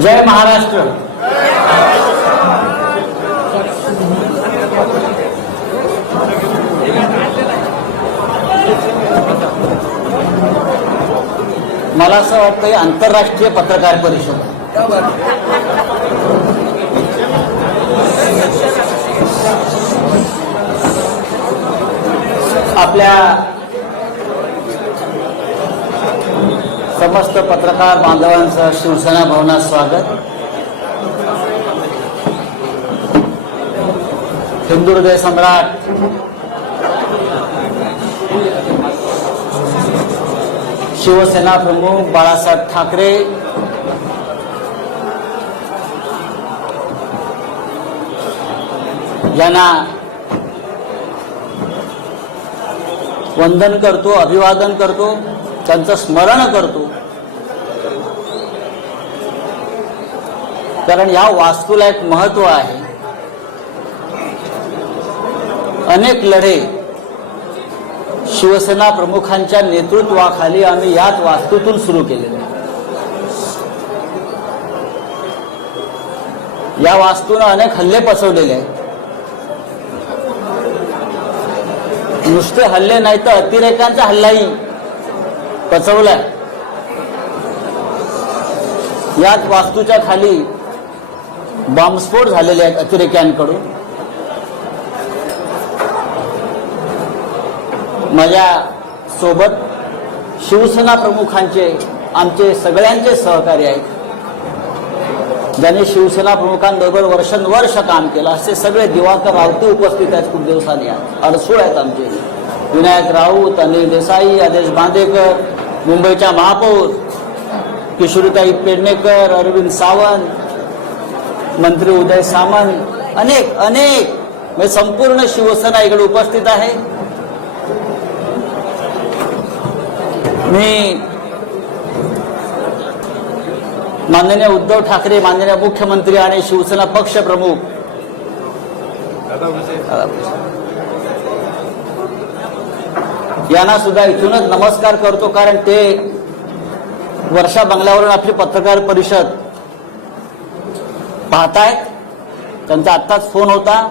जय महाराष्ट्र। मला असं वाटतं आंतरराष्ट्रीय पत्रकार परिषद आपल्या समस्त पत्रकार बांधवांचं शिवसेना भवनात स्वागत। हिंदू हृदय सम्राट शिवसेना प्रमुख बाळासाहेब ठाकरे यांना वंदन करतो, अभिवादन करतो, त्यांचं स्मरण करतो, कारण या वास्तूला एक महत्व आहे। अनेक लढे शिवसेना प्रमुखांच्या नेतृत्वाखाली आम्ही याच वास्तूतून सुरू केलेले। या वास्तूने अनेक हल्ले पचवलेले आहेत। नुसते हल्ले नाही तर अतिरेक्यांचा हल्लाही पचवलाय। याच वास्तूच्या खाली बॉम्बस्फोट झालेले आहेत अतिरेक्यांकडून। माझ्या सोबत शिवसेना प्रमुखांचे आमचे सगळ्यांचे सहकारी आहेत, ज्यांनी शिवसेना प्रमुखांबरोबर वर्षानुवर्ष काम केलं। असे सगळे दिवाकर रावते उपस्थित आहेत, खूप दिवसांनी अडसूळ आहेत आमचे। विनायक राऊत, अनिल देसाई, आदेश बांदेकर, मुंबईच्या महापौर किशोरीताई पेडणेकर, अरविंद सावंत, मंत्री उदय सामंत, अनेक म्हणजे संपूर्ण शिवसेना इकडे उपस्थित आहे। मी माननीय उद्धव ठाकरे, माननीय मुख्यमंत्री आणि शिवसेना पक्ष प्रमुख यांना सुद्धा इथूनच नमस्कार करतो, कारण ते वर्षा बंगल्यावरून आपली पत्रकार परिषद पाहतायत। त्यांचा आत्ताच फोन होता,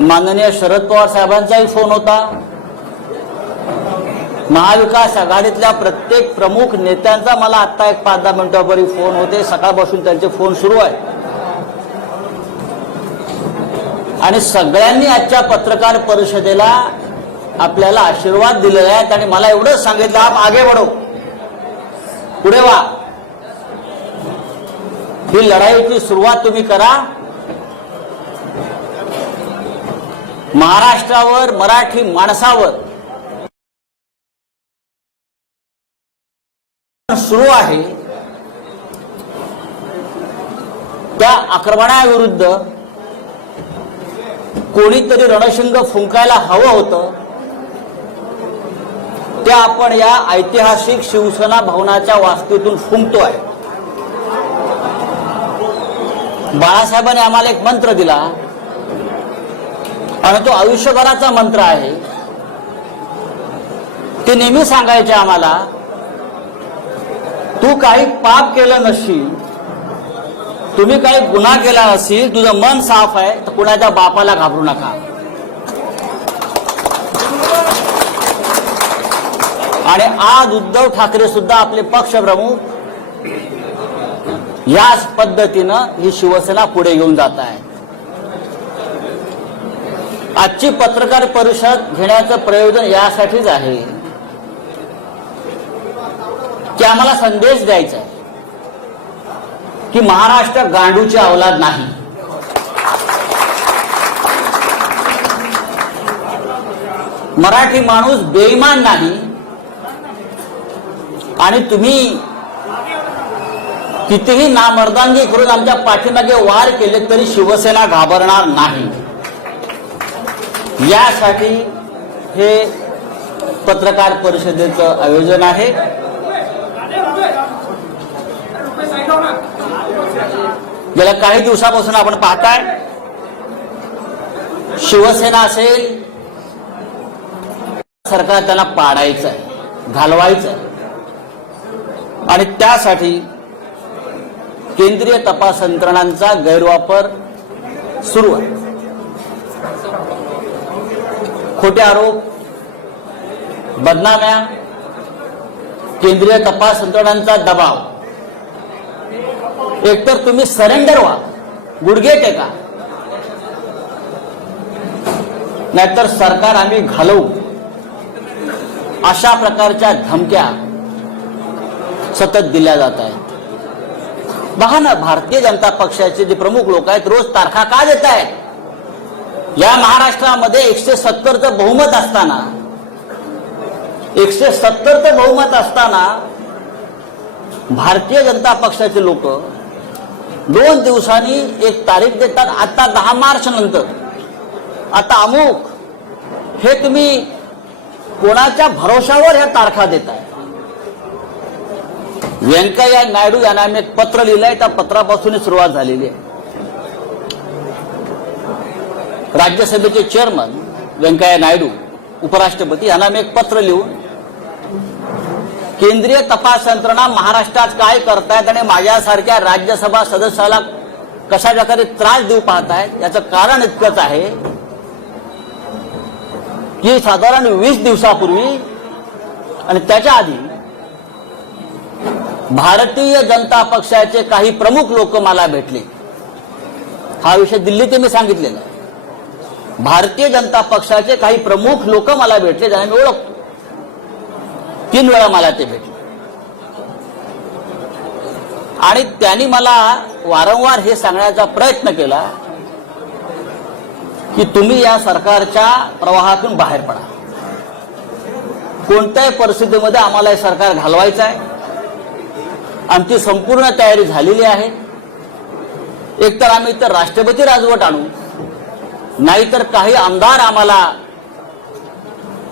माननीय शरद पवार साहेबांचाही फोन होता, महाविकास आघाडीतल्या प्रत्येक प्रमुख नेत्यांचा मला आत्ता एक 5-10 मिनिटांपूर्वी फोन होते। सकाळपासून त्यांचे फोन सुरू आहेत आणि सगळ्यांनी आजच्या पत्रकार परिषदेला आपल्याला आशीर्वाद दिलेला आहे आणि मला एवढंच सांगितलं, आप आगे बढ़ो, पुढे वा, ही लढाईची सुरुवात तुम्ही करा। महाराष्ट्रावर, मराठी माणसावर सुरू आहे त्या आक्रमणाविरुद्ध कोणीतरी रणशिंग फुंकायला हवं होतं। ते आपण या ऐतिहासिक शिवसेना भवनाच्या वास्तूतून फुंकतोय। बाळासाहेबांनी आम्हाला एक मंत्र दिला आणि तो आयुष्यभराचा मंत्र आहे। ते नेहमी सांगायचे आम्हाला, तू काही पाप केलं नसशील, तुम्ही काही गुन्हा केला नसेल, तुझं मन साफ आहे, तर कुणाच्या बापाला घाबरू नका। आणि आज उद्धव ठाकरे सुद्धा आपले पक्षप्रमुख याच पद्धतीनं ही शिवसेना पुढे घेऊन जात आहे। आजची पत्रकार परिषद घेण्याचं प्रयोजन यासाठीच आहे की आम्हाला संदेश द्यायचा आहे की महाराष्ट्र गांडूची औलाद नाही। मराठी माणूस बेईमान नाही आणि तुम्ही कितीही नामर्दांगी करून आमच्या पाठीमागे वार केले तरी शिवसेना घाबरणार नाही। यासाठी हे पत्रकार परिषदेचं आयोजन आहे। गेल्या काही दिवसापासून आपण पाहताय, शिवसेना असेल, सरकार त्यांना पाडायचं आहे, घालवायचं आहे आणि त्यासाठी केंद्रीय तपास यंत्रणांचा गैरवापर सुरू आहे. खोटे आरोप, बदनाम्या, केंद्रीय तपास यंत्रणांचा दबाव. एकतर तुम्ही सरेंडर व्हा, गुडघे टेका, नाहीतर सरकार आम्ही घालवू, अशा प्रकारच्या धमक्या सतत दिल्या जात आहेत. बघा ना, भारतीय जनता पक्षाचे जे प्रमुख लोक आहेत रोज तारखा का देत आहेत? या महाराष्ट्रामध्ये 170चं बहुमत असताना 170चं बहुमत असताना भारतीय जनता पक्षाचे लोक 2 दिवसांनी एक तारीख देतात. आता 10 मार्च नंतर आता अमुक, हे तुम्ही कोणाच्या भरोशावर ह्या तारखा देताय? व्यंकय्या नायडू यांना आम्ही एक पत्र लिहिलंय, त्या पत्रापासून सुरुवात झालेली आहे. राज्यसभेचे चेअरमन व्यंकय्या नायडू, उपराष्ट्रपती यांना मी एक पत्र लिहून केंद्रीय तपास यंत्रणा महाराष्ट्रात काय करतायत आणि माझ्यासारख्या राज्यसभा सदस्याला कशा प्रकारे त्रास देऊ पाहतायत याचं कारण इतकंच आहे की साधारण 20 दिवसापूर्वी आणि त्याच्या आधी भारतीय जनता पक्षाचे काही प्रमुख लोक मला भेटले. हा विषय दिल्लीत मी सांगितलेला आहे. भारतीय जनता पक्षाचे काही प्रमुख लोक मला भेटले, ज्यांना मी ओळखतो. 3 वेळा मला ते भेटले आणि त्यांनी मला वारंवार हे सांगण्याचा प्रयत्न केला की तुम्ही या सरकारच्या प्रवाहातून बाहेर पडा. कोणत्याही परिस्थितीमध्ये आम्हाला हे सरकार घालवायचं आहे. आमची संपूर्ण तयारी झालेली आहे. एकतर आम्ही इतर राष्ट्रपती राजवट आणू, नाहीतर काही आमदार आम्हाला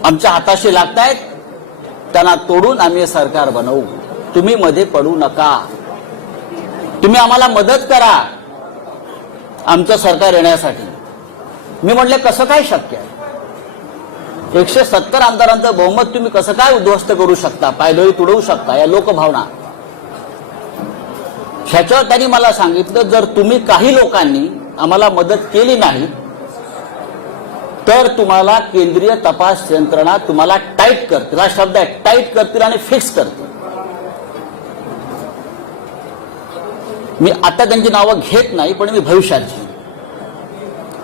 आमच्या हाताशी लागतायत, त्यांना तोडून आम्ही सरकार बनवू. तुम्ही मध्ये पडू नका. तुम्ही आम्हाला मदत करा आमचं सरकार येण्यासाठी. मी म्हटलं कसं काय शक्य आहे? 170 आमदारांचं बहुमत तुम्ही कसं काय उद्ध्वस्त करू शकता, पायदळी तुडवू शकता? या लोकभावना. ह्याच्यावर त्यांनी मला सांगितलं, जर तुम्ही काही लोकांनी आम्हाला मदत केली नाही तर तुम्हाला केंद्रीय तपास यंत्रणा तुम्हाला टाईट करतील. हा शब्द आहे, टाईट करतील आणि फिक्स करतील. मी आता त्यांची नावं घेत नाही, पण मी भविष्याची.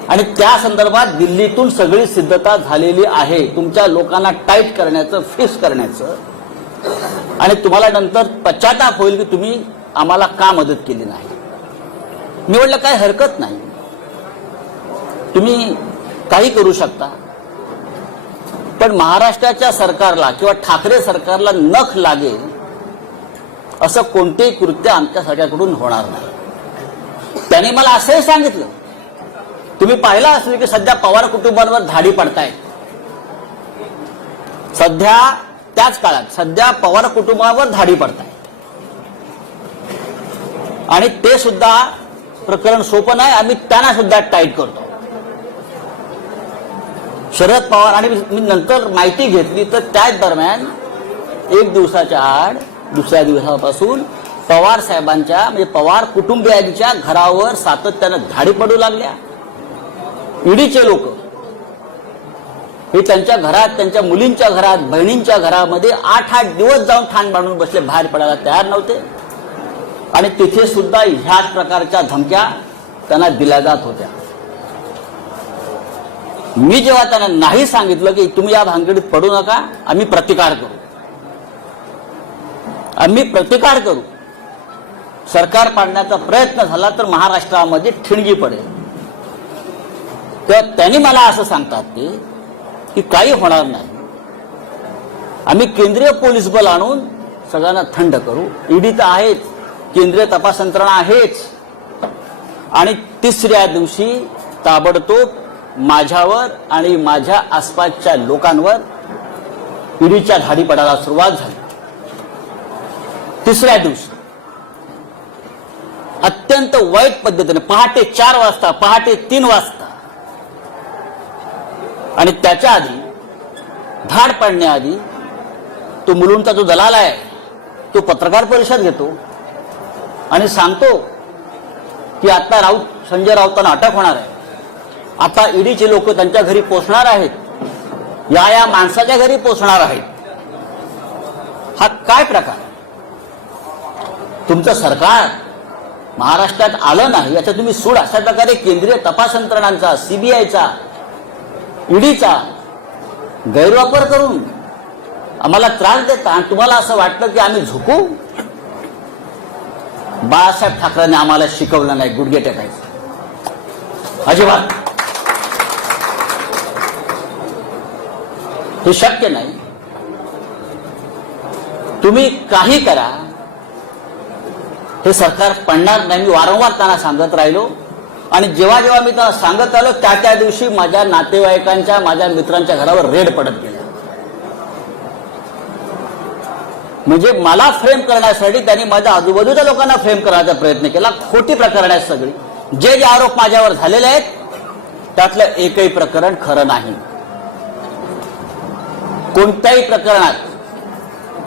आणि त्या संदर्भात दिल्लीतून सगळी सिद्धता झालेली आहे तुमच्या लोकांना टाईट करण्याचं, फिक्स करण्याचं. आणि तुम्हाला नंतर पश्चाताप होईल की तुम्ही आम्हाला का मदत केली नाही. मी म्हटलं काय हरकत नाही, तुम्ही काही करू शकता, पण महाराष्ट्राच्या सरकारला किंवा ठाकरे सरकारला नख लागेल असं कोणतेही कृत्य आमच्या सगळ्याकडून होणार नाही. त्यांनी मला असंही सांगितलं, तुम्ही पाहिलं असेल की सध्या पवार कुटुंबांवर धाडी पडतायत. सध्या त्याच काळात सध्या पवार कुटुंबावर धाडी पडतायत आणि ते सुद्धा प्रकरण सोपं नाही. आम्ही त्यांना सुद्धा टाईट करतो. शरद पवार आणि मी नंतर माहिती घेतली तर त्याच दरम्यान 1 दिवसाच्या आड दुसऱ्या दिवसापासून पवार साहेबांच्या म्हणजे पवार कुटुंबियांच्या घरावर सातत्यानं धाडी पडू लागल्या. ईडीचे लोक हे त्यांच्या घरात, त्यांच्या मुलींच्या घरात, बहिणींच्या घरामध्ये 8-8 दिवस जाऊन ठाण बांधून बसले, बाहेर पडायला तयार नव्हते. आणि तिथे सुद्धा ह्याच प्रकारच्या धमक्या त्यांना दिल्या जात होत्या. मी जेव्हा त्यांना नाही सांगितलं की तुम्ही या भानगडीत पडू नका, आम्ही प्रतिकार करू, आम्ही प्रतिकार करू, सरकार पाडण्याचा प्रयत्न झाला तर महाराष्ट्रामध्ये ठिणगी पडेल, तेव्हा त्यांनी मला असं सांगतात ते की काही होणार नाही, आम्ही केंद्रीय पोलीस बल आणून सगळ्यांना थंड करू. ईडी तर आहेच, केंद्रीय तपास यंत्रणा आहेच. आणि तिसऱ्या दिवशी ताबडतोब माझ्यावर आणि माझ्या आसपासच्या लोकांवर ईडीच्या धाडी पडायला सुरुवात झाली. तिसऱ्या दिवशी अत्यंत वाईट पद्धतीने पहाटे 4 वाजता, पहाटे 3 वाजता आणि त्याच्या आधी धाड पडण्याआधी तो मुलुंडचा जो दलाल आहे तो पत्रकार परिषद घेतो आणि सांगतो की आता संजय राऊतांना अटक होणार आहे, आता ईडीचे लोक त्यांच्या घरी पोहोचणार आहेत, या माणसाच्या घरी पोहोचणार आहेत. हा काय प्रकार? तुमचं सरकार महाराष्ट्रात आलं नाही याचा तुम्ही सूड अशा प्रकारे केंद्रीय तपास यंत्रणांचा, सीबीआयचा, ईडीचा गैरवापर करून आम्हाला त्रास देता आणि तुम्हाला असं वाटतं की आम्ही झुकू? बाळासाहेब ठाकरेंनी आम्हाला शिकवलं नाही गुडघे टेकायचं, अजिबात. हे शक्य नाही. तुम्ही काही करा, हे सरकार पडणार नाही. मी वारंवार त्यांना सांगत राहिलो आणि जेव्हा जेव्हा मी त्यांना सांगत आलो त्या दिवशी माझ्या नातेवाईकांच्या, माझ्या मित्रांच्या घरावर रेड पडत गेला. म्हणजे मला फ्रेम करण्यासाठी त्यांनी माझ्या आजूबाजूच्या लोकांना फ्रेम करण्याचा प्रयत्न केला. खोटी प्रकरण आहेत सगळी. जे आरोप माझ्यावर झालेले आहेत त्यातलं एकही प्रकरण खरं नाही. कोणत्याही प्रकरणात,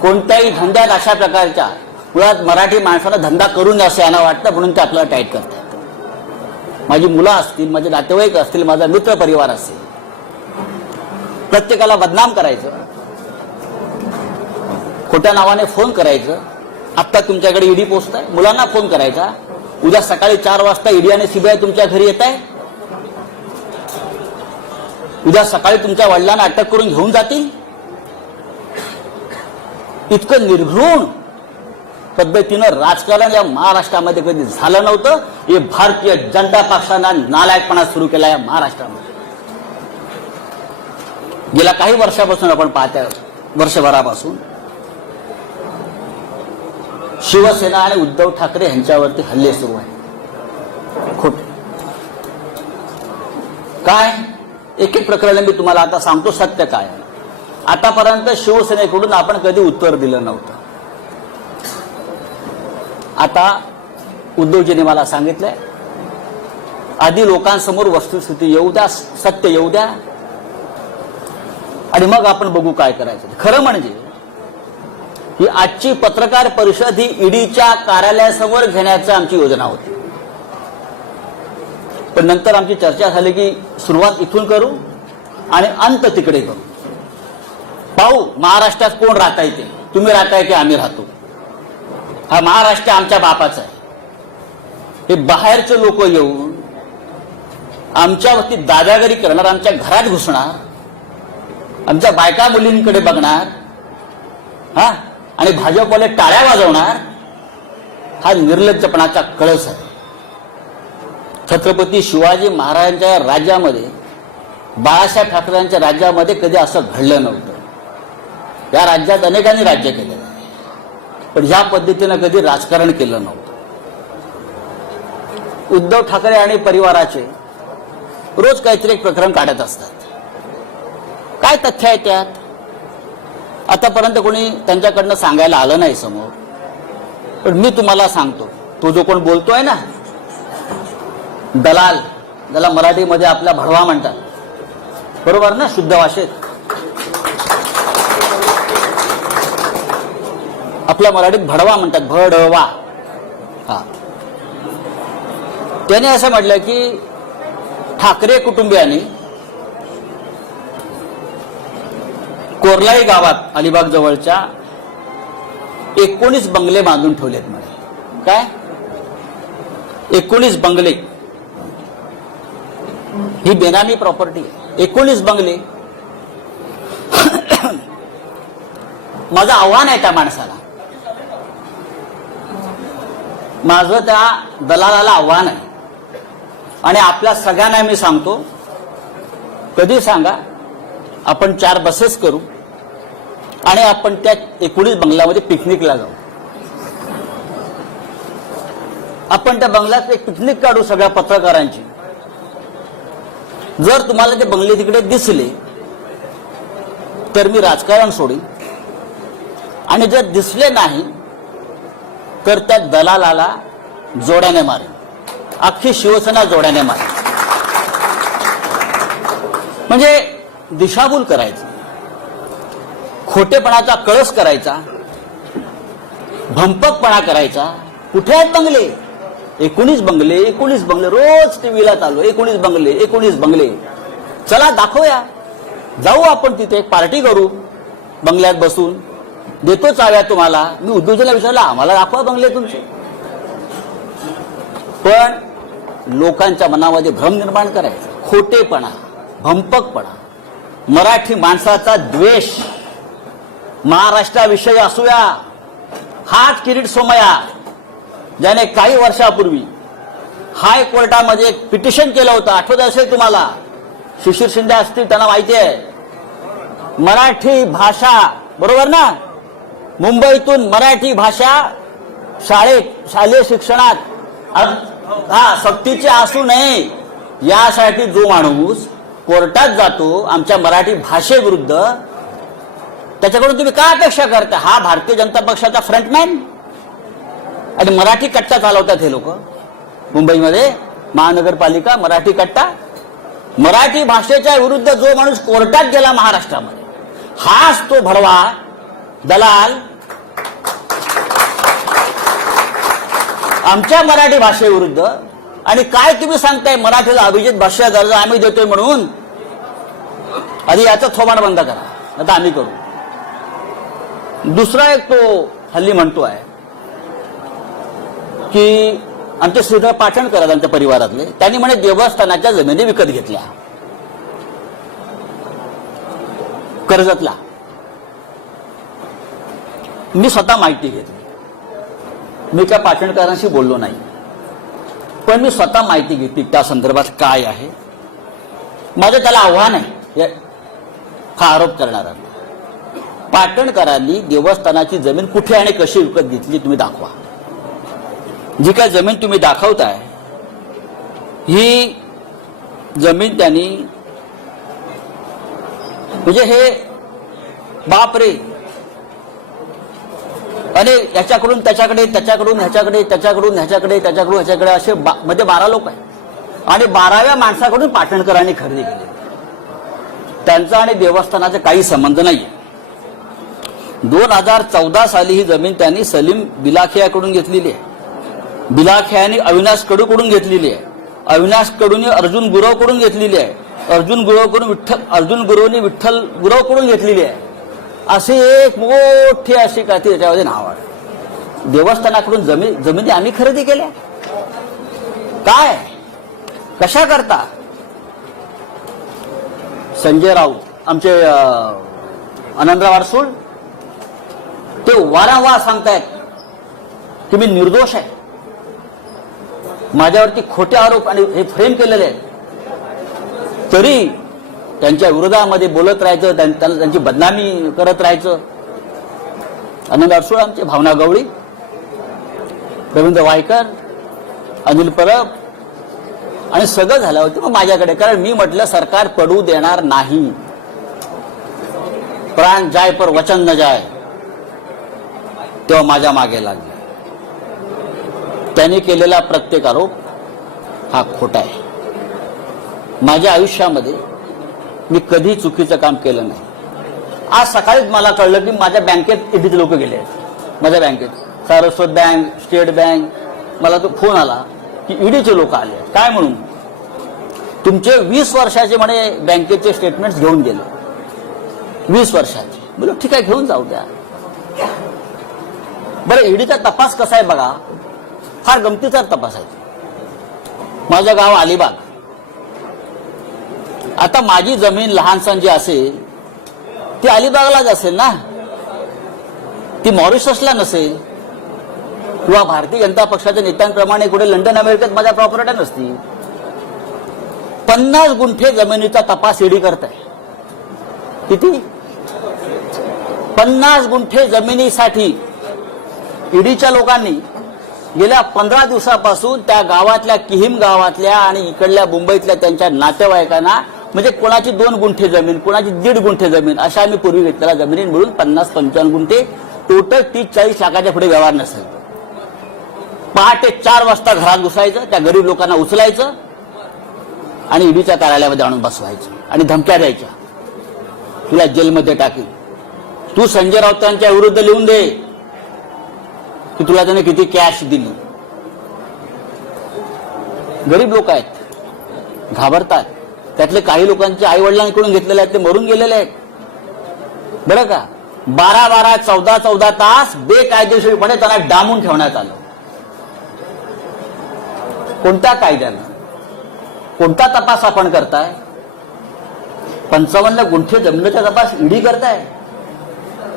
कोणत्याही धंद्यात अशा प्रकारच्या, मुळात मराठी माणसाला धंदा करू नये असं यांना वाटतं म्हणून ते आपल्याला टाईट करतात. माझी मुलं असतील, माझे नातेवाईक असतील, माझा मित्र परिवार असेल, प्रत्येकाला बदनाम करायचं, खोट्या नावाने फोन करायचं. आत्ता तुमच्याकडे ईडी पोहोचताय, मुलांना फोन करायचा, उद्या सकाळी 4 वाजता ईडी आणि सीबीआय तुमच्या घरी येत आहे, उद्या सकाळी तुमच्या वडिलांना अटक करून घेऊन जातील. इतकं निर्घृण पद्धतीनं राजकारण या महाराष्ट्रामध्ये कधी झालं नव्हतं. हे भारतीय जनता पक्षानं नालायकपणा सुरू केला या महाराष्ट्रामध्ये. गेल्या काही वर्षापासून आपण पाहतोय, वर्षभरापासून शिवसेना आणि उद्धव ठाकरे यांच्यावरती हल्ले सुरू आहेत. खोटे काय? एक एक प्रकरण मी तुम्हाला आता सांगतो सत्य काय. आतापर्यंत शिवसेनेकडून आपण कधी उत्तर दिलं नव्हतं. आता उद्धवजींनी मला सांगितलंय, आधी लोकांसमोर वस्तुस्थिती येऊ द्या, सत्य येऊ द्या, आणि मग आपण बघू काय करायचं. खरं म्हणजे ही आजची पत्रकार परिषद ही ईडीच्या कार्यालयासमोर घेण्याची आमची योजना होती. पण नंतर आमची चर्चा झाली की सुरुवात इथून करू आणि अंत तिकडे करू. पाहू महाराष्ट्रात कोण राहता येते, तुम्ही राहताय की आम्ही राहतो. हा महाराष्ट्र आमच्या बापाचा आहे. हे बाहेरचे लोक येऊन आमच्यावरती दादागिरी करणार, आमच्या घरात घुसणार, आमच्या बायका मुलींकडे बघणार, हा, आणि भाजपवाले टाळ्या वाजवणार, हा निर्लज्जपणाचा कळस आहे. छत्रपती शिवाजी महाराजांच्या राज्यामध्ये, बाळासाहेब ठाकरेंच्या राज्यामध्ये कधी असं घडलं नव्हतं. या राज्यात अनेकांनी राज्य केलं, पण ह्या पद्धतीनं कधी राजकारण केलं नव्हतं. उद्धव ठाकरे आणि परिवाराचे रोज काहीतरी एक प्रकरण काढत असतात. काय तथ्य आहे त्यात? आतापर्यंत कोणी त्यांच्याकडनं सांगायला आलं नाही समोर. पण मी तुम्हाला सांगतो, तो जो कोण बोलतोय ना, दलाल, ज्याला मराठीमध्ये आपला भडवा म्हणतात, बरोबर ना, शुद्ध भाषेत आपल्या मराठीत भडवा म्हणतात, भडवा. हा, त्याने असं म्हटलं की ठाकरे कुटुंबियांनी कोरलाई गावात, अलिबाग जवळच्या 19 बंगले बांधून ठेवलेत म्हणे. काय? 19 बंगले. ही बेनामी प्रॉपर्टी आहे. 19 बंगले. माझं आव्हान आहे त्या माणसाला, माझं त्या दलालाला आव्हान आहे, आणि आपल्या सगळ्यांना मी सांगतो, कधी सांगा आपण 4 बसेस करू आणि आपण त्या 19 बंगल्यामध्ये पिकनिकला जाऊ. आपण त्या बंगल्यात एक पिकनिक काढू सगळ्या पत्रकारांची. जर तुम्हाला ते बंगले तिकडे दिसले तर मी राजकारण सोडीन, आणि जर दिसले नाही तर त्या दलालाला जोड्याने मारेन. अख्खी शिवसेना जोड्याने मारेन. म्हणजे दिशाभूल करायचं, खोटेपणाचा कळस करायचा, भंपकपणा करायचा, कुठे आहेत बंगले? 19 बंगले, 19 बंगले, रोज टीव्हीला चालू 19 बंगले, 19 बंगले. चला दाखवूया, जाऊ आपण तिथे एक पार्टी करू, बंगल्यात बसून देतो चाव्या तुम्हाला. मी उद्योजकाला विचारलं, आम्हाला दाखवा बंगले तुमचे. पण लोकांच्या मनामध्ये भ्रम निर्माण करायचा, खोटेपणा, भंपकपणा, मराठी माणसाचा द्वेष, महाराष्ट्राविषयी असूया. हाच किरीट सोमय्या ज्याने काही वर्षापूर्वी हायकोर्टामध्ये एक पिटिशन केलं होतं, आठवत असेल तुम्हाला, शिशिर शिंदे असतील त्यांना माहिती आहे. मराठी भाषा, बरोबर ना, मुंबईतून मराठी भाषा शालेय शिक्षणात सक्तीचे असू नये यासाठी जो माणूस कोर्टात जातो आमच्या मराठी भाषेविरुद्ध, त्याच्याकडून तुम्ही काय अपेक्षा करता? हा भारतीय जनता पक्षाचा फ्रंटमॅन आणि मराठी कट्टा चालवतात हे लोक मुंबईमध्ये, महानगरपालिका मराठी कट्टा. मराठी भाषेच्या विरुद्ध जो माणूस कोर्टात गेला महाराष्ट्रामध्ये, हाच तो भडवा दलाल आमच्या मराठी भाषेविरुद्ध. आणि काय तुम्ही सांगताय मराठीला अभिजित भाषा दर्जा आम्ही देतोय म्हणून? आधी याचं थोबाड बंद करा, आता आम्ही करू. दुसरा एक तो हल्ली म्हणतोय की आमचे श्रीधर पाटणकर आमच्या परिवारातले, त्यांनी म्हणे देवस्थानाच्या जमिनी विकत घेतल्या कर्जतला. मी स्वतः माहिती घेतली, मी काय पाटणकरांशी बोललो नाही, पण मी स्वतः माहिती घेतली त्या संदर्भात काय आहे. माझं त्याला आव्हान आहे हा आरोप करणारा. पाटणकरांनी देवस्थानाची जमीन कुठे आणि कशी विकत घेतली तुम्ही दाखवा. जी काय जमीन तुम्ही दाखवताय ही जमीन त्यांनी, म्हणजे हे बापरे, आणि याच्याकडून त्याच्याकडे, त्याच्याकडून ह्याच्याकडे, त्याच्याकडून ह्याच्याकडे, त्याच्याकडून ह्याच्याकडे, असे मध्ये 12 लोक आहेत आणि 12व्या माणसाकडून पाटणकरांनी खरेदी केली. त्यांचा आणि देवस्थानाचा काही संबंध नाहीये. 2014 साली ही जमीन त्यांनी सलीम बिलाखियाकडून घेतलेली आहे. बिलाखियाने अविनाश कडूकडून घेतलेली आहे. अविनाश कडूने अर्जुन गुरवकडून घेतलेली आहे. अर्जुन गुरवने विठ्ठल गुरवकडून घेतलेली आहे. अशी एक मोठी अशी काय त्याच्यामध्ये नाव आहे. देवस्थानाकडून जमिनी आम्ही खरेदी केल्या, काय कशा करता? संजय राऊत आमचे आनंदराव अडसूळ ते वारंवार सांगतायत की मी निर्दोष आहे, माझ्यावरती खोटे आरोप आणि हे फ्रेम केलेले आहेत, तरी त्यांच्या विरोधामध्ये बोलत राहायचं, त्यांची बदनामी करत राहायचं. आनंद अडसूळ आमचे, भावना गवळी, रवींद्र वायकर, अनिल परब आणि सगळं झालं होतं मग माझ्याकडे. कारण मी म्हटलं सरकार पडू देणार नाही, प्राण जाय पर वचन न जाय, तेव्हा माझ्या मागे लागले. त्यांनी केलेला प्रत्येक आरोप हा खोटा आहे. माझ्या आयुष्यामध्ये मी कधी चुकीचं काम केलं नाही. आज सकाळीच मला कळलं की माझ्या बँकेत ईडीचे लोक गेले आहेत. माझ्या बँकेत सारस्वत बँक, स्टेट बँक, मला तो फोन आला की ईडीचे लोक आले. काय म्हणून? तुमचे 20 वर्षाचे म्हणे बँकेचे स्टेटमेंट्स घेऊन गेले, 20 वर्षाचे. बोलो ठीक आहे, घेऊन जाऊ द्या. बरं, ईडीचा तपास कसा आहे बघा, फार गमतीचा तपास आहे. माझं गाव अलिबाग. आता माझी जमीन लहानसण जी असेल ती अलिबागलाच असेल ना, ती मॉरिशसला नसेल, किंवा भारतीय जनता पक्षाच्या नेत्यांप्रमाणे कुठे लंडन अमेरिकेत माझ्या प्रॉपर्ट्या नसतील. 50 गुंठे जमिनीचा तपास ईडी करत आहे. किती? 50 गुंठे जमिनीसाठी ईडीच्या लोकांनी गेल्या 15 दिवसापासून त्या गावातल्या, किहीम गावातल्या आणि इकडल्या मुंबईतल्या त्यांच्या नातेवाईकांना, म्हणजे कोणाची 2 गुंठे जमीन, कोणाची 1.5 गुंठे जमीन, अशा आम्ही पूर्वी घेतलेल्या जमिनी मिळून 50-55 गुंठे, टोटल 30-40 लाखाच्या पुढे व्यवहार नसेल. पहाटे 4 वाजता घरात घुसायचं, त्या गरीब लोकांना उचलायचं आणि ईडीच्या कार्यालयामध्ये आणून बसवायचं आणि धमक्या द्यायच्या, तुला जेलमध्ये टाकेल, तू संजय राऊतांच्या विरुद्ध लिहून दे की तुला त्याने किती कॅश दिली. गरीब लोक आहेत, घाबरतात. त्यातले काही लोकांचे आई वडिलांकडून घेतलेले आहेत, ते मरून गेलेले आहेत बरं का. 12-12, 14-14 तास बेकायदेशीरपणे त्यांना डांबून ठेवण्यात आलं. कोणत्या कायद्यानं? कोणता तपास आपण करताय? 55 गुंठे जमिनीचा तपास ईडी करताय.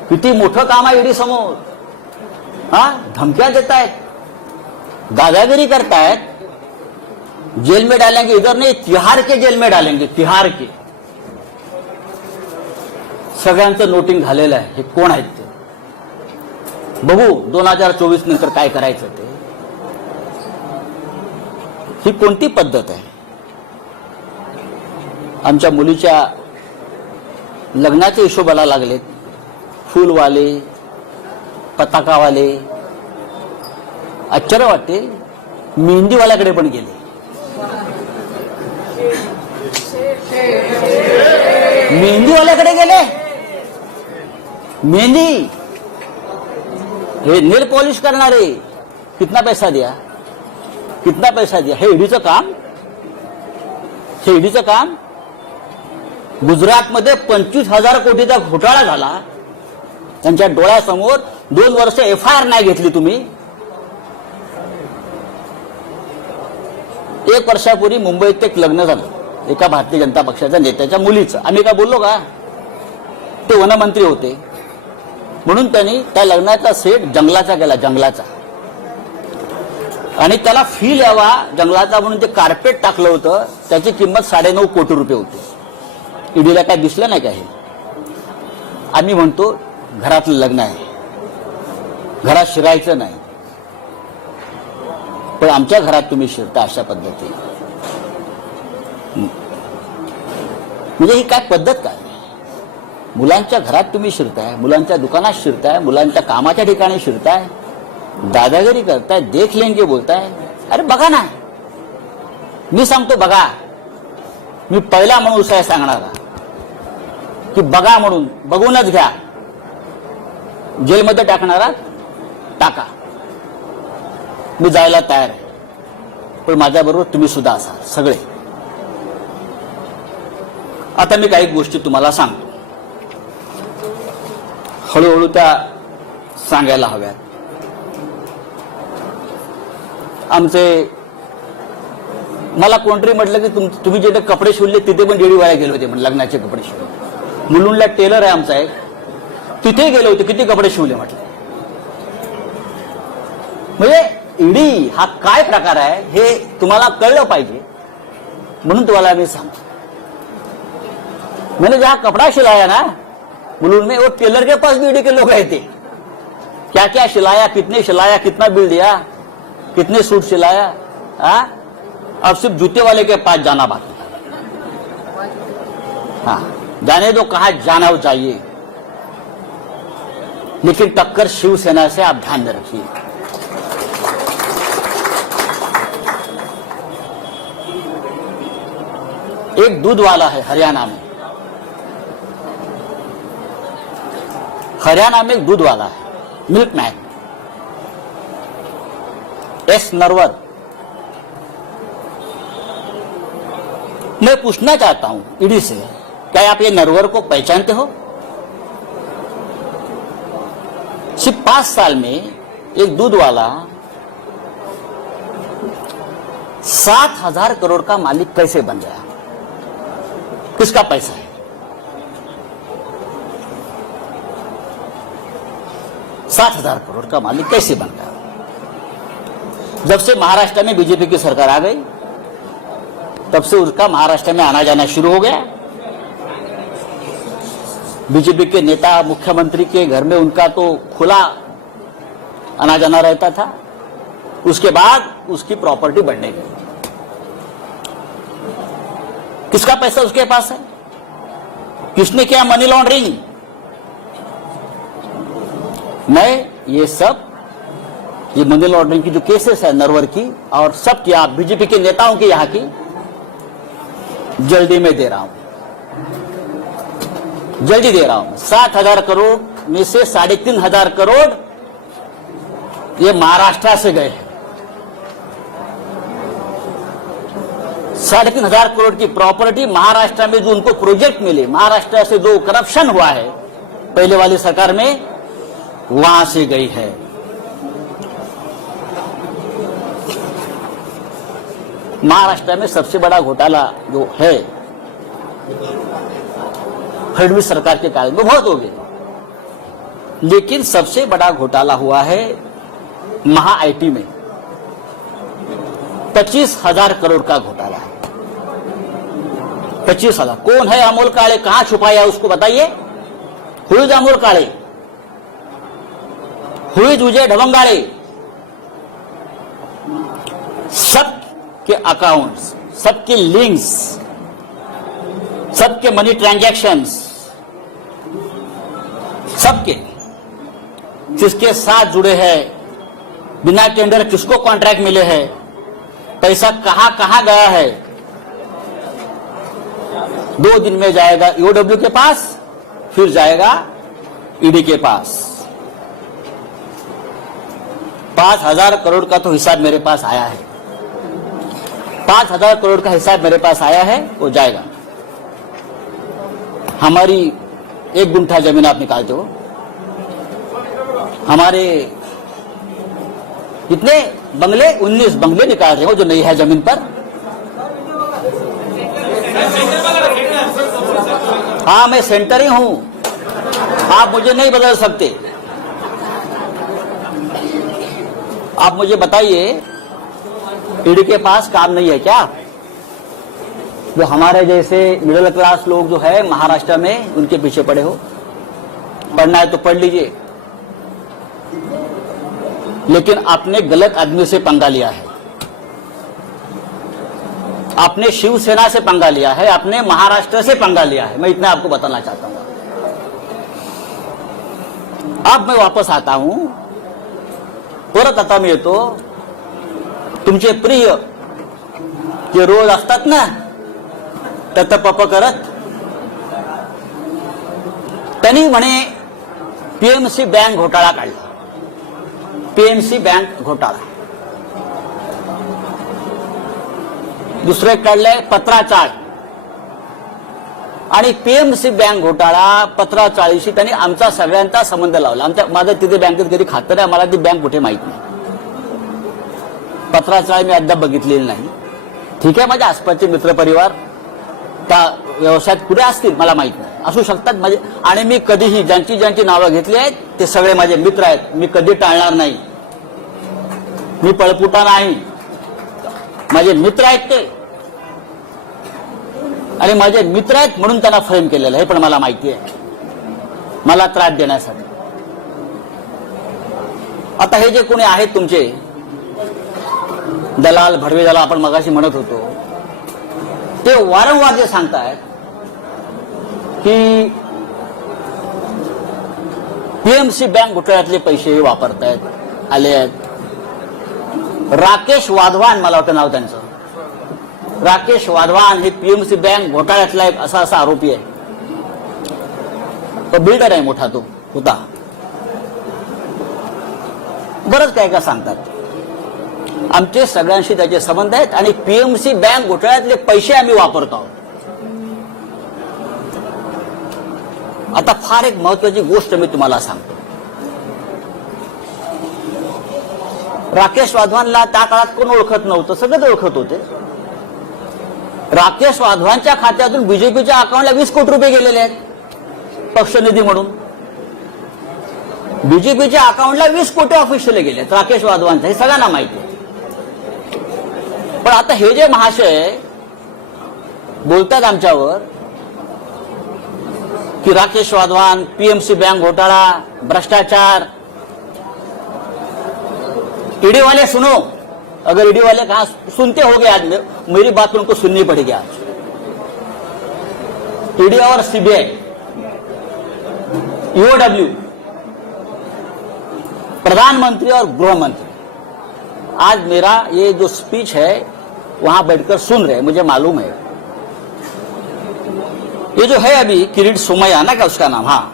किती मोठं काम आहे ईडी समोर. धमक्या देतायत, दादागिरी करतायत. जेल में डालेंगे, इधर नहीं तिहार के जेल में डालेंगे, तिहार के. सगळ्यांचं नोटिंग झालेलं आहे. हे कोण आहेत ते बघू 2024 नंतर काय करायचं ते. ही कोणती पद्धत आहे? आमच्या मुलीच्या लग्नाच्या हिशोबाला लागलेत. फुलवाले, पताकावाले. आश्चर्य वाटते, मेहंदीवाल्याकडे पण गेले. मेहंदीवाल्याकडे गेले. मेहंदी, हे नेल पॉलिश करणारे. कितना पैसा दिया, कितना पैसा दिया? हे ईडीचं काम. हे ईडीचं काम. गुजरातमध्ये 25,000 कोटीचा घोटाळा झाला. त्यांच्या डोळ्यासमोर 2 वर्ष FIR नाही घेतली तुम्ही. 1 वर्षापूर्वी मुंबईत एक लग्न झालं एका भारतीय जनता पक्षाच्या नेत्याच्या मुलीचं. आम्ही काय बोललो का? ते वनमंत्री होते म्हणून त्यांनी त्या लग्नाचा सेट जंगलाचा केला, जंगलाचा. आणि त्याला फील यावा जंगलाचा म्हणून ते कार्पेट टाकलं होतं. त्याची किंमत 9.5 कोटी रुपये होती. ईडीला काय दिसलं नाही का? हे आम्ही म्हणतो घरातलं लग्न आहे, घरात शिरायचं नाही. पण आमच्या घरात तुम्ही शिरता अशा पद्धती. म्हणजे ही काय पद्धत काय? मुलांच्या घरात तुम्ही शिरताय, मुलांच्या दुकानात शिरताय, मुलांच्या कामाच्या ठिकाणी शिरताय, दादागिरी करताय, देख लेंगे बोलताय. अरे बघा ना, मी सांगतो बघा. मी पहिला माणूस आहे सांगणारा की बघा म्हणून. बघूनच घ्या. जेलमध्ये टाकणारा टाका, मी जायला तयार आहे. पण माझ्याबरोबर तुम्ही सुद्धा असाल सगळे. आता मी काही गोष्टी तुम्हाला सांगतो, हळूहळू त्या सांगायला हव्यात. मला कोणतरी म्हटलं की तुम्ही जिथे कपडे शिवले तिथे पण डेडीवाला गेले होते म्हणजे लग्नाचे कपडे शिवले. मुलुंडला टेलर आहे आमचा एक, तिथे गेले होते. किती कपडे शिवले म्हटलं. म्हणजे ईडी हा काय प्रकार आहे हे तुम्हाला कळलं पाहिजे म्हणून तुम्हाला मी सांगतो. मैंने जहां कपड़ा सिलाया ना मुलुंड में, वो टेलर के पास भी ईडी के लोग आए थे. क्या क्या सिलाया, कितने सिलाया, कितना बिल दिया, कितने सूट सिलाया. अब सिर्फ जूते वाले के पास जाना बाकी. हाँ, जाने दो कहा जाना हो चाहिए, लेकिन टक्कर शिवसेना से आप ध्यान में रखिए. एक दूध वाला है हरियाणा में. हरियाणा में एक दूध वाला है, मिल्कमैन, एस नरवर. मैं पूछना चाहता हूं ईडी से, क्या आप ये नरवर को पहचानते हो? सिर्फ 5 साल में एक दूध वाला 7,000 करोड़ का मालिक कैसे बन गया? किसका पैसा है? 7,000 करोड़ का मालिक कैसे बन गया? जब से महाराष्ट्र में बीजेपी की सरकार आ गई तब से उसका महाराष्ट्र में आना जाना शुरू हो गया. बीजेपी के नेता मुख्यमंत्री के घर में उनका तो खुला आना जाना रहता था. उसके बाद उसकी प्रॉपर्टी बढ़ने गई. किसका पैसा उसके पास है? किसने किया मनी लॉन्ड्रिंग? मैं ये मनी लॉन्ड्रिंग की जो केसेस है नरवर की और सब की, आप बीजेपी के नेताओं की यहां की जल्दी में दे रहा हूं, जल्दी दे रहा हूं. 7,000 करोड़ में से 3,500 करोड़ ये महाराष्ट्र से गए हैं. 3,500 करोड़ की प्रॉपर्टी महाराष्ट्र में जो उनको प्रोजेक्ट मिले, महाराष्ट्र से जो करप्शन हुआ है पहले वाली सरकार में, वहां से गई है। महाराष्ट्र में सबसे बड़ा घोटाला जो है फडणवीस सरकार के काल में बहुत हो गए, लेकिन सबसे बड़ा घोटाला हुआ है महा आईटी में। 25,000 करोड़ का घोटाला है। 25,000। कौन है अमोल काळे? कहां छुपाया उसको बताइए। Who is Amol Kale? Who is Vijay Dhawangale? सबके अकाउंट्स, सबके लिंक्स, सबके मनी ट्रांजैक्शंस, सबके किसके साथ जुड़े हैं, बिना टेंडर किसको कॉन्ट्रैक्ट मिले हैं, पैसा कहां कहां गया है। 2 दिन में जाएगा ईओडब्ल्यू के पास, फिर जाएगा ईडी के पास। 5,000 करोड़ का तो हिसाब मेरे पास आया है। 5,000 करोड़ का हिसाब मेरे पास आया है, वो जाएगा। हमारी 1 गुंठा जमीन आप निकालते हो, हमारे कितने बंगले, 19 बंगले निकाल रहे हो जो नहीं है जमीन पर। हाँ, मैं सेंटर ही हूं, आप मुझे नहीं बदल सकते। आप मुझे बताइए, ईडी के पास काम नहीं है क्या? जो हमारे जैसे मिडिल क्लास लोग जो है महाराष्ट्र में, उनके पीछे पड़े हो। पढ़ना है तो पढ़ लीजिए, लेकिन आपने गलत आदमी से पंगा लिया है। आपने शिवसेना से पंगा लिया है, आपने महाराष्ट्र से पंगा लिया है। मैं इतना आपको बताना चाहता हूं। अब मैं वापस आता हूं, परत आता मी येतो। तुमचे प्रिय जे रोज असतात ना ततपप करत, त्यांनी म्हणे पीएमसी बँक घोटाळा काढला। पीएमसी बँक घोटाळा। दुसरे काढलंय पत्राचाळ, आणि पीएमसी बँक घोटाळा पत्राचाळीशी त्यांनी आमचा सगळ्यांचा संबंध लावला। माझं तिथे बँकेत कधी खातं नाही, मला ती बँक कुठे माहित नाही। पत्राचाळ मी अद्याप बघितलेली नाही। ठीक आहे, माझ्या आसपासचे मित्रपरिवार त्या व्यवसायात कुठे असतील मला माहित नाही, असू शकतात माझे। आणि मी कधीही ज्यांची ज्यांची नावं घेतली आहेत ते सगळे माझे मित्र आहेत, मी कधी टाळणार नाही। मी पळपुटा नाही, माझे मित्र आहेत ते, आणि माझे मित्र आहेत म्हणून त्यांना फ्रेम केलेलं हे पण मला माहिती आहे, मला त्रास देण्यासाठी। आता हे जे कोणी आहेत तुमचे दलाल, भडवे ज्याला आपण मगाशी म्हणत होतो, ते वारंवार जे सांगतायत की पीएमसी बँक घोटाळ्यातले पैसे वापरतायत आले आहेत। राकेश वाधवान, मला वाटतं नाव त्यांचं, राकेश वाधवान हे पीएमसी बँक घोटाळ्यातला एक असा आरोपी आहे। तो बिल्डर आहे मोठा, तो होता। बरंच काय काय सांगतात, आमचे सगळ्यांशी त्याचे संबंध आहेत आणि पीएमसी बँक घोटाळ्यातले पैसे आम्ही वापरतो आहोत। आता फार एक महत्वाची गोष्ट मी तुम्हाला सांगतो। राकेश वाधवानला त्या काळात कोण ओळखत नव्हतं, सगळेच ओळखत होते। राकेश वाधवानच्या खात्यातून बीजेपीच्या अकाउंटला 20 कोटी रुपये गेलेले आहेत पक्षनिधी म्हणून। बीजेपीच्या अकाउंटला 20 कोटी ऑफिशियली गेले आहेत राकेश वाधवानचे, हे सगळ्यांना माहिती आहे। पण आता हे जे महाशय बोलतात आमच्यावर कि राकेश वाधवान, पीएमसी बैंक घोटाला, भ्रष्टाचार, ईडी वाले सुनो, अगर ईडी वाले कहा सुनते होगे आज मेरी बात उनको सुननी पड़ेगी आज। ईडी और सीबीआई, ईओडब्ल्यू, प्रधानमंत्री और गृह मंत्री आज मेरा ये जो स्पीच है वहां बैठकर सुन रहे, मुझे मालूम है। ये जो है अभी किरीट सोमैया ना, क्या उसका नाम, हाँ,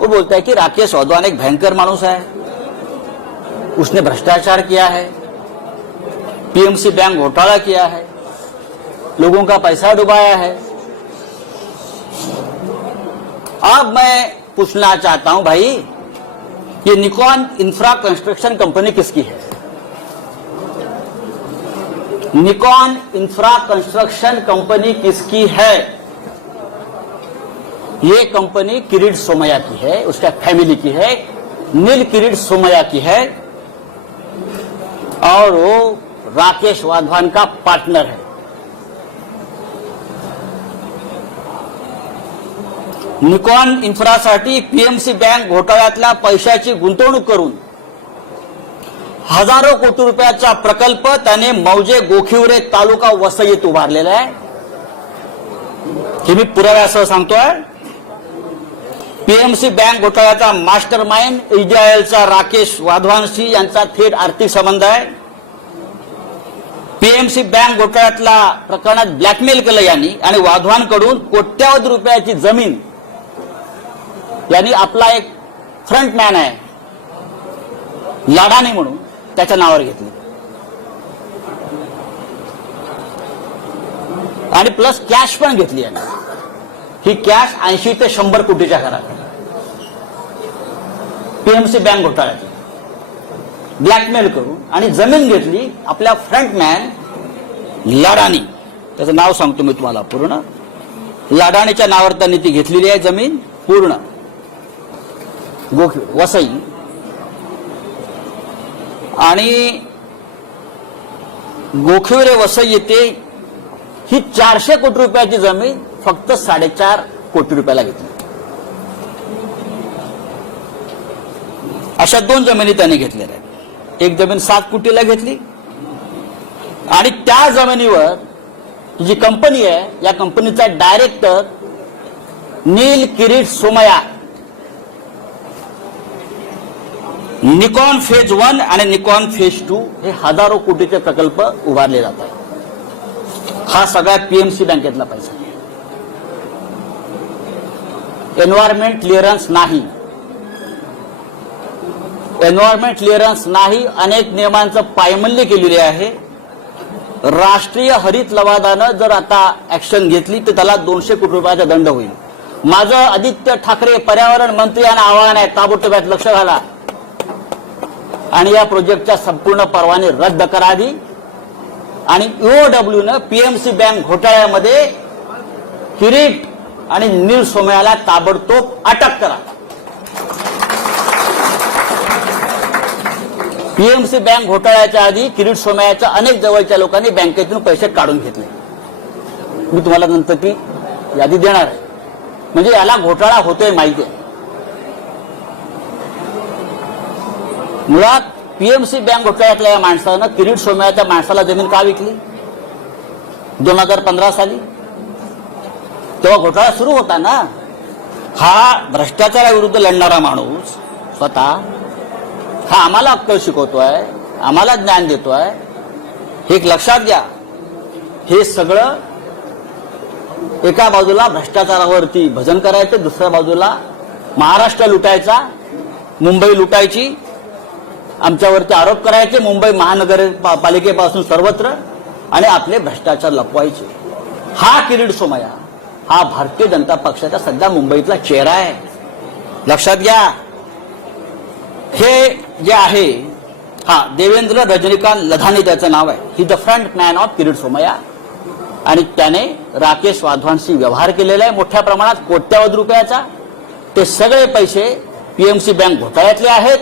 वो बोलता है कि राकेश वाधवान एक भयंकर मानुस है, उसने भ्रष्टाचार किया है, पीएमसी बैंक घोटाला किया है। लोगों का पैसा डुबाया है। अब मैं पूछना चाहता हूं भाई, ये निकॉन इंफ्रा कंस्ट्रक्शन कंपनी किसकी है? निकॉन इंफ्रा कंस्ट्रक्शन कंपनी किसकी है? ये कंपनी किरीट सोमैया की है, उसका फैमिली की है, नील किरीट सोमैया की है, और वो राकेश वाधवान का पार्टनर है। निकॉन इन्फ्रासाठी पीएमसी बँक घोटाळ्यातल्या पैशाची गुंतवणूक करून हजारो कोटी रुपयाचा प्रकल्प त्याने मौजे गोखिवरे तालुका वसईत उभारलेला आहे। हे मी पुराव्यासह सांगतोय। पीएमसी बँक घोटाळ्याचा मास्टर माइंड इजरायलचा राकेश वाधवानशी यांचा थेट आर्थिक संबंध आहे। पीएमसी बँक घोटाळ्यातल्या प्रकरणात ब्लॅकमेल केलं यांनी आणि वाधवानकडून कोट्यावधी रुपयाची जमीन यांनी आपला एक फ्रंटमॅन आहे लाडानी म्हणून त्याच्या नावावर घेतली आणि प्लस कॅश पण घेतली यांनी। ही कॅश 80 ते 100 कोटीच्या घरात पीएमसी बँक घोटाळ्यात ब्लॅकमेल करून आणि जमीन घेतली आपल्या फ्रंटमॅन लाडानी, त्याचं नाव सांगतो मी तुम्हाला पूर्ण। लाडानीच्या नावावर त्यांनी ती घेतलेली आहे जमीन पूर्ण वसई, आणि गोखिवरे वसई येथे ही 400 कोटी रुपयाची जमीन फक्त 4.5 कोटी रुपयाला घेतली। अशा 2 जमिनी त्याने घेतलेल्या आहेत। एक जमीन 7 कोटीला घेतली आणि त्या जमिनीवर जी कंपनी आहे या कंपनीचा डायरेक्टर नील किरीट सोमैया निकॉन फेज 1 आणि निकॉन फेज 2 हे हजारो कोटीचे प्रकल्प उभारले जातात। हा सगळा पीएमसी बँकेतला पैसा। एन्व्हायरमेंट क्लिअरन्स नाही, एन्व्हायरमेंट क्लिअरन्स नाही, अनेक नियमांचं पायमल्ली केलेली आहे। राष्ट्रीय हरित लवादानं जर आता ऍक्शन घेतली तर त्याला 200 कोटी रुपयाचा दंड होईल। माझं आदित्य ठाकरे पर्यावरण मंत्री यांना आवाहन आहे, ताबडतोब यात लक्ष घाला आणि या प्रोजेक्टच्या संपूर्ण परवाने रद्द करावी आणि ईओडब्ल्यूनं पीएमसी बँक घोटाळ्यामध्ये किरीट आणि नील सोमैयाला ताबडतोब अटक करा। पीएमसी बँक घोटाळ्याच्या आधी किरीट सोमैयाच्या अनेक जवळच्या लोकांनी बँकेतून पैसे काढून घेतले। मी तुम्हाला नंतर ती यादी देणार आहे, म्हणजे याला घोटाळा होतोय माहिती आहे। मुळात पीएमसी बँक घोटाळ्यातल्या या माणसानं किरीट सोमैयाच्या माणसाला जमीन का विकली? 2015 साली तेव्हा घोटाळा सुरू होता ना। हा भ्रष्टाचाराविरुद्ध लढणारा माणूस स्वतः हा आम्हाला अक्कल शिकवतोय, आम्हाला ज्ञान देतोय। हे एक लक्षात घ्या, हे सगळं एका बाजूला भ्रष्टाचारावरती भजन करायचं, दुसऱ्या बाजूला महाराष्ट्र लुटायचा, मुंबई लुटायची, आमच्यावरती आरोप करायचे मुंबई महानगरपालिकेपासून सर्वत्र, आणि आपले भ्रष्टाचार लपवायचे। हा किरीट सोमैया हा भारतीय जनता पक्षाचा सध्या मुंबईतला चेहरा आहे, लक्षात घ्या। हे जे आहे हा देवेंद्र रजनीकांत लधानी त्याचं नाव आहे। He the front man of Kirit Somaiya, आणि त्याने राकेश वाधवानशी व्यवहार केलेला आहे मोठ्या प्रमाणात, कोट्यावधी रुपयाचा। ते सगळे पैसे पीएमसी बँक घोटाळ्यातले आहेत,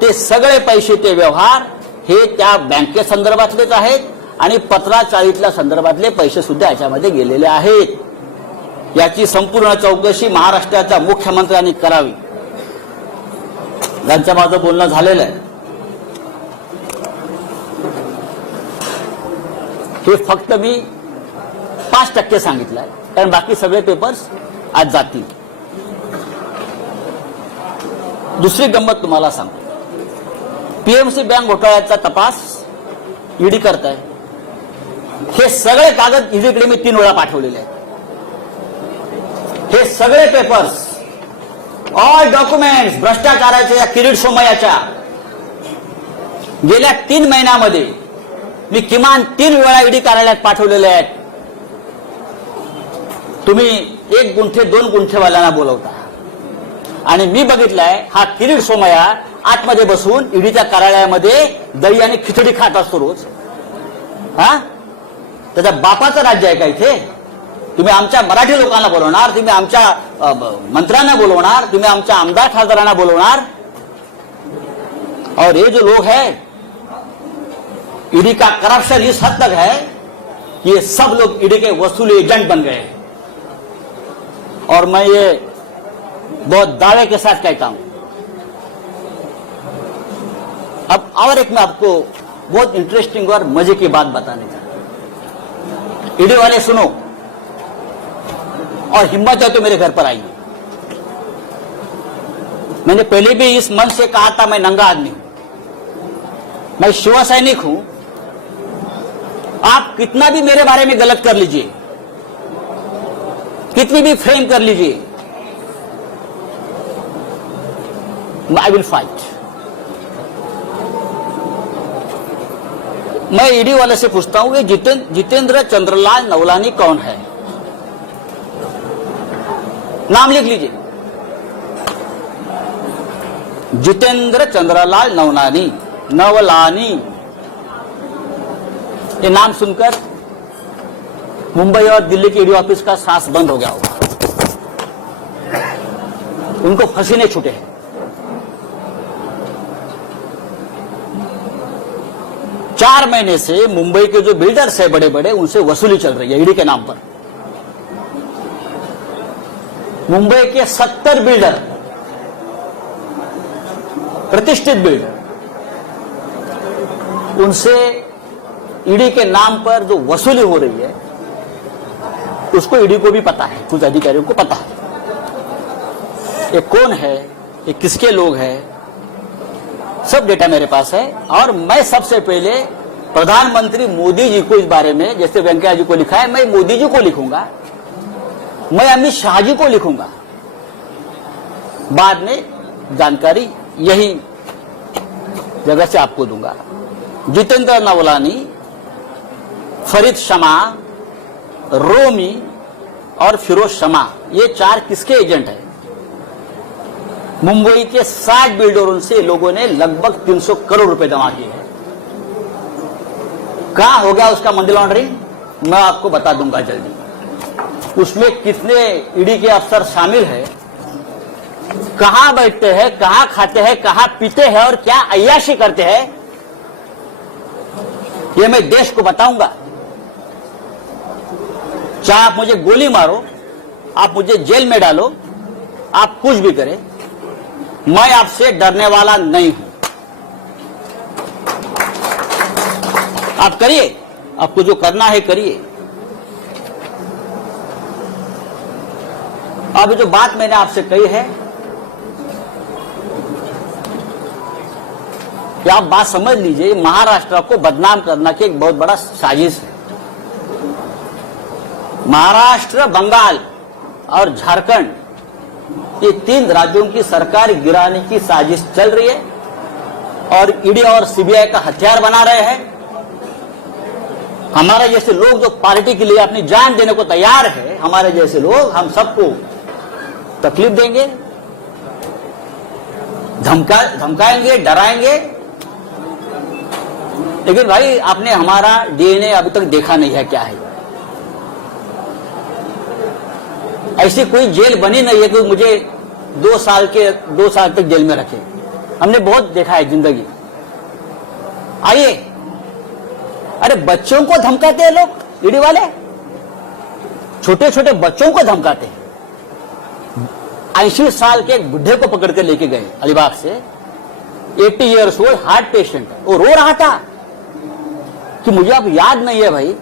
ते सगळे पैसे ते व्यवहार हे त्या बँकेसंदर्भातलेच आहेत आणि पत्राचाळीतल्या संदर्भातले पैसे सुद्धा याच्यामध्ये गेलेले आहेत। याची संपूर्ण चौकशी महाराष्ट्राच्या मुख्यमंत्र्यांनी करावी, यांचं माझं बोलणं झालेलं आहे। हे फक्त मी 5% सांगितलंय, कारण बाकी सगळे पेपर्स आज जातील। दुसरी गंमत तुम्हाला सांगतो, पीएमसी बँक घोटाळ्याचा तपास ईडी करताय। हे सगळे कागद ईडीकडे मी 3 वेळा पाठवलेले आहेत। हे सगळे पेपर्स, ऑल डॉक्युमेंट्स भ्रष्टाचाराच्या या किरीट सोमैयाच्या गेल्या 3 महिन्यामध्ये मी किमान 3 वेळा ईडी कार्यालयात पाठवलेले आहेत। तुम्ही 1 गुंठे 2 गुंठेवाल्यांना बोलवता आणि मी बघितलंय हा किरीट सोमय्या आतमध्ये बसून ईडीच्या कार्यालयामध्ये दही आणि खिचडी खात असतो रोज. हा, त्याच्या बापाचं राज्य आहे का इथे? तुम्ही आमच्या मराठी लोकांना बोलवणार, तुम्ही आमच्या मंत्र्यांना बोलवणार, तुम्ही आमच्या आमदार खासदारांना बोलवणार. और ये जो लोग हैं, ईडी का करप्शन इस हद तक है कि ये सब लोग ईडी के वसूली एजेंट बन गए. और मैं ये बहुत दावे के साथ कहता हूं. अब और एक मैं आपको बहुत इंटरेस्टिंग और मजे की बात बताने जा रहा हूं. ईडी वाले सुनो और हिम्मत है तो मेरे घर पर आइए. मैंने पहले भी इस मंच से कहा था मैं नंगा आदमी हूं, मैं शिव सैनिक हूं. आप कितना भी मेरे बारे में गलत कर लीजिए, कितनी भी फ्रेम कर लीजिए, आई विल फाइट. मैं ईडी वाले से पूछता हूं कि जितेंद्र चंद्रलाल नवलानी कौन है? नाम लिख लीजिए, जितेंद्र चंद्रलाल नवलानी. ये नाम सुनकर मुंबई और दिल्ली के ईडी ऑफिस का सांस बंद हो गया होगा. उनको पसीने छूटे हैं. चार महीने से मुंबई के जो बिल्डर्स है बड़े बड़े, उनसे वसूली चल रही है ईडी के नाम पर. मुंबई के 70 बिल्डर, प्रतिष्ठित बिल्डर, उनसे ईडी के नाम पर जो वसूली हो रही है उसको ईडी को भी पता है, कुछ अधिकारियों को पता है. ये कौन है, ये किसके लोग हैं, सब डेटा मेरे पास है. और मैं सबसे पहले प्रधानमंत्री मोदी जी को इस बारे में, जैसे वेंकैया जी को लिखा है, मैं मोदी जी को लिखूंगा, मैं अमित शाह जी को लिखूंगा. बाद में जानकारी यही जगह से आपको दूंगा. जितेंद्र नवलानी, फरीद शमा, रोमी और फिरोज शमा, ये 4 किसके एजेंट हैं? मुंबई के 60 बिल्डरों से लोगों ने लगभग 300 करोड़ रुपए जमा किए हैं. कहां हो गया उसका मनी लॉन्ड्रिंग, मैं आपको बता दूंगा जल्दी. उसमें कितने ईडी के अफसर शामिल हैं, कहां बैठते हैं, कहां खाते हैं, कहां पीते हैं और क्या अय्याशी करते हैं, ये मैं देश को बताऊंगा. चाहे आप मुझे गोली मारो, आप मुझे जेल में डालो, आप कुछ भी करें, मैं आपसे डरने वाला नहीं हूं. आप करिए, आपको जो करना है करिए. अब जो बात मैंने आपसे कही है कि आप बात समझ लीजिए, महाराष्ट्र को बदनाम करना की एक बहुत बड़ा साजिश है. महाराष्ट्र, बंगाल और झारखंड, ये 3 राज्यों की सरकार गिराने की साजिश चल रही है और ईडी और सीबीआई का हथियार बना रहे हैं. हमारे जैसे लोग जो पार्टी के लिए अपनी जान देने को तैयार है, हमारे जैसे लोग, हम सबको तकलीफ देंगे, धमकाएंगे, डराएंगे. लेकिन भाई, आपने हमारा डीएनए अभी तक देखा नहीं है क्या है. ऐसी कोई जेल बनी नहीं है कि मुझे 2 साल तक जेल में रखे. हमने बहुत देखा है जिंदगी. आइए, अरे बच्चों को धमकाते हैं लोग, ईडी वाले छोटे छोटे बच्चों को धमकाते हैं. 80 साल के एक बुढ़े को पकड़ कर लेके गए अलीबाग से, 80 ईयर्स ओल्ड, हार्ट पेशेंट, वो रो रहा था कि मुझे अब याद नहीं है भाई,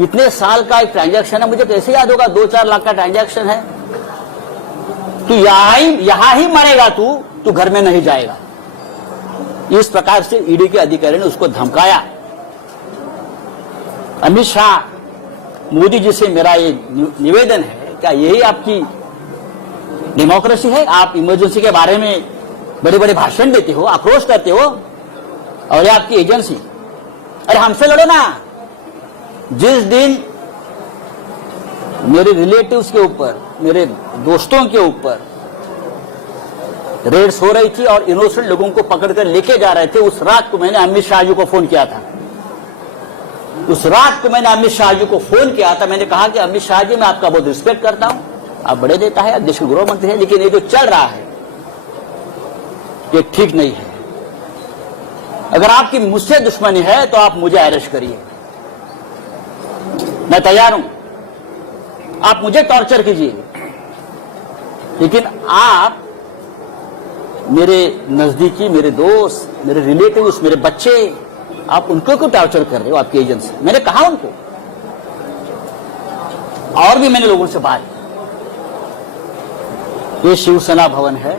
इतने साल का एक ट्रांजैक्शन है, मुझे कैसे याद होगा 2-4 लाख का ट्रांजैक्शन है. तू यहां ही मरेगा, तू घर में नहीं जाएगा. इस प्रकार से ईडी के अधिकारी ने उसको धमकाया. अमित शाह, मोदी जी से मेरा ये निवेदन है, क्या यही आपकी डेमोक्रेसी है? आप इमरजेंसी के बारे में बड़े बड़े भाषण देते हो, आक्रोश करते हो, और ये आपकी एजेंसी. अरे हमसे लड़ो ना. जिस दिन मेरे रिलेटिव्स के ऊपर, मेरे दोस्तों के ऊपर रेड्स हो रही थी और इनोसेंट लोगों को पकड़कर लेके जा रहे थे। उस रात को मैंने अमित शाह जी को फोन किया था। उस रात को मैंने अमित शाह जी को फोन किया था। मैंने कहा कि अमित शाह जी, मैं आपका बहुत रिस्पेक्ट करता हूं, आप बड़े नेता है, देश के गृह मंत्री है, लेकिन ये जो चल रहा है ये ठीक नहीं है। अगर आपकी मुझसे दुश्मनी है तो आप मुझे अरेस्ट करिए, मैं तैयार हूं, आप मुझे टॉर्चर कीजिए, लेकिन आप मेरे नजदीकी, मेरे दोस्त, मेरे रिलेटिव्स, मेरे बच्चे, आप उनको क्यों टॉर्चर कर रहे हो आपकी एजेंसी? मैंने कहा उनको, और भी मैंने लोगों से बात की। ये शिवसेना भवन है,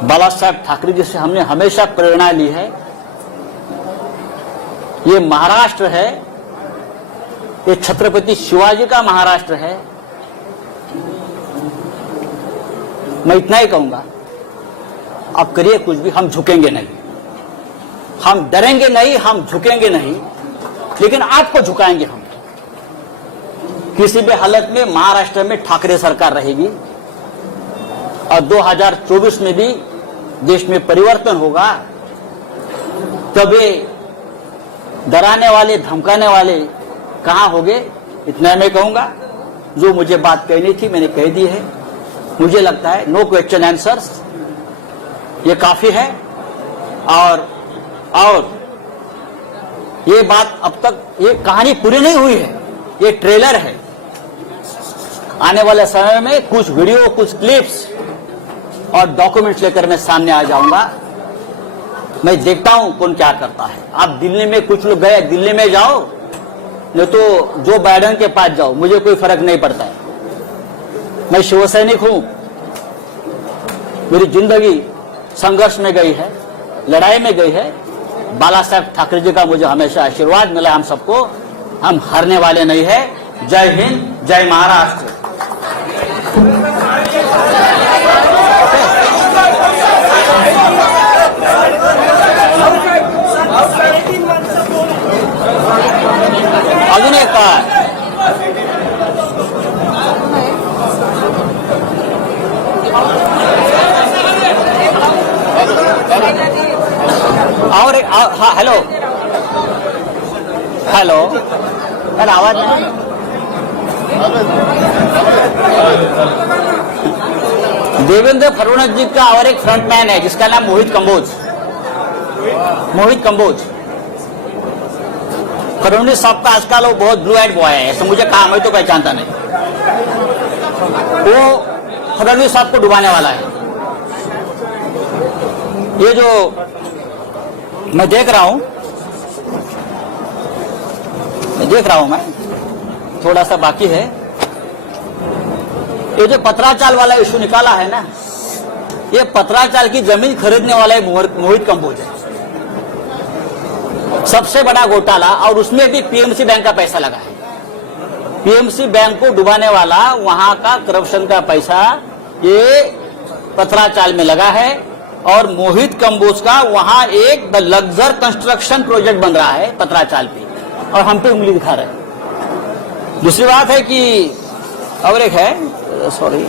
बाला साहब ठाकरे जी से हमने हमेशा प्रेरणा ली है। ये महाराष्ट्र है, ये छत्रपति शिवाजी का महाराष्ट्र है। मैं इतना ही कहूंगा, आप करिए कुछ भी, हम झुकेंगे नहीं, हम डरेंगे नहीं, हम झुकेंगे नहीं, लेकिन आपको झुकाएंगे हम। किसी भी हालत में महाराष्ट्र में ठाकरे सरकार रहेगी और 2024 में भी देश में परिवर्तन होगा। तभी डराने वाले, धमकाने वाले कहां होंगे, इतना मैं कहूंगा। जो मुझे बात कहनी थी मैंने कह दी है। मुझे लगता है नो क्वेश्चन आंसर्स, ये काफी है। और ये बात अब तक, ये कहानी पूरी नहीं हुई है, ये ट्रेलर है। आने वाले समय में कुछ वीडियो, कुछ क्लिप्स और डॉक्यूमेंट्स लेकर मैं सामने आ जाऊंगा। मैं देखता हूं कौन क्या करता है। आप दिल्ली में, कुछ लोग गए, दिल्ली में जाओ, नहीं तो जो बाइडेन के पास जाओ, मुझे कोई फर्क नहीं पड़ता है। मैं शिवसैनिक हूं, मेरी जिंदगी संघर्ष में गई है, लड़ाई में गई है। बाला साहब ठाकरे जी का मुझे हमेशा आशीर्वाद मिला हम सबको, हम हारने वाले नहीं है। जय हिंद, जय महाराष्ट्र। अजून एक और हाँ, हेलो हेलो, अरे आवाज नहीं। देवेंद्र फडणवीस जी का और एक फ्रंटमैन है जिसका नाम मोहित कंबोज। मोहित कंबोज, फडणवीस साहब का आजकल वो बहुत ब्लू आइड बॉय है, ऐसा मुझे कहा, मैं तो पहचानता नहीं। वो फडणवीस साहब को डुबाने वाला है। ये जो मैं देख रहा हूं, मैं थोड़ा सा बाकी है। ये जो पत्राचाल वाला इशू निकाला है ना, ये पत्राचाल की जमीन खरीदने वाला है मोहित कंबोज है। सबसे बड़ा घोटाला, और उसमें भी पीएमसी बैंक का पैसा लगा है। पीएमसी बैंक को डुबाने वाला, वहां का करप्शन का पैसा ये पत्राचाल में लगा है। और मोहित कंबोज का वहां एक लग्जर कंस्ट्रक्शन प्रोजेक्ट बन रहा है पत्राचाल पे, और हम पे उंगली दिखा रहे हैं। दूसरी बात है कि और एक है, सॉरी,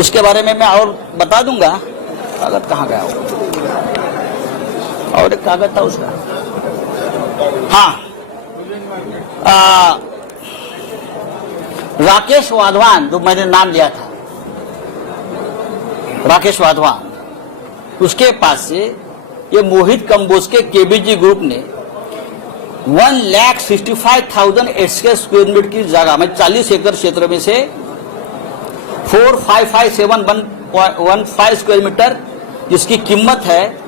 इसके बारे में मैं और बता दूंगा। कागज कहाँ गया हो? और एक कागज था उसका, हाँ, राकेश वाधवान, जो मैंने नाम लिया था, राकेश वाधवान, उसके पास से ये मोहित कंबोज के केबीजी ग्रुप ने 1,65,000 स्क्वायर मीटर की जगह में 40 एकड़ क्षेत्र में से 4557115 स्क्वायर मीटर, जिसकी कीमत है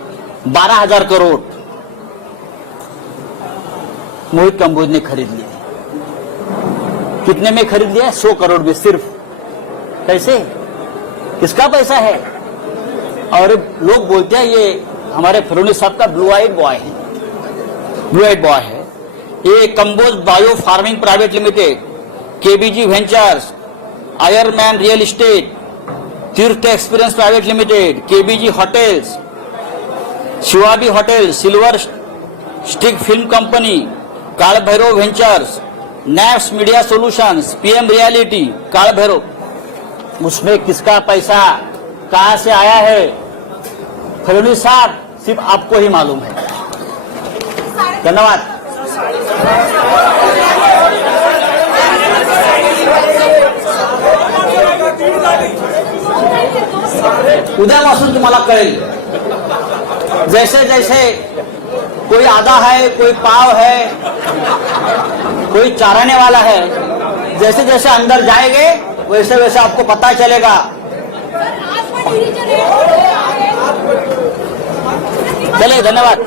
12,000 करोड़, मोहित कंबोज ने खरीद लिया। कितने में खरीद लिया? 100 करोड़ में सिर्फ। कैसे? किसका पैसा है? और लोग बोलते हैं ये हमारे फडणवीस साहब का ब्लू आइड बॉय है, ब्लू आइड बॉय है। ये Kamboj bio farming private limited, KBG ventures, Ironman real estate, Tirth experience private limited, KBG hotels, Shivabi hotel, silver stick film company, Kaal Bhairav ventures, Naps media solutions, PM reality, Kaal Bhairav. उसमें किसका पैसा कहां से आया है, फडणवीस साहब, सिर्फ आपको ही मालूम है। धन्यवाद। उद्यापासून तुम्हाला कळेल, जैसे जैसे कोई आधा है, कोई पाव है, कोई चाराने वाला है, जैसे जैसे अंदर जाएंगे वैसे वैसे आपको पता चलेगा। चलिए, धन्यवाद।